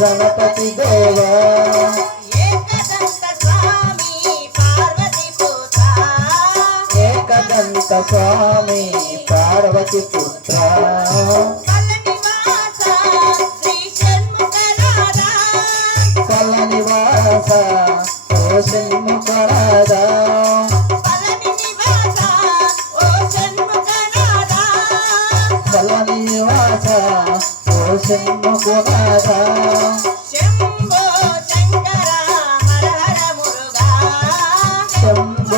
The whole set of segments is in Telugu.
గణపతి దేవా. ఏకదంత స్వామి పార్వతి పుత్ర. నివాస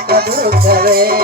কত করে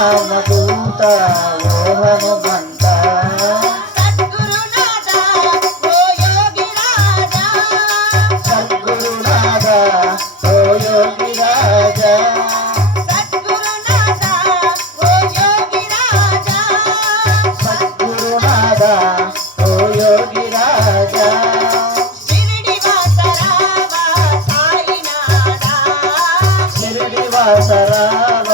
రామదూత ఓహము బంత సద్గురునాథ ఓ యోగి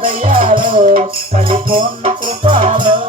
దీన దయాలో పరిపూర్ణ కృపాలో.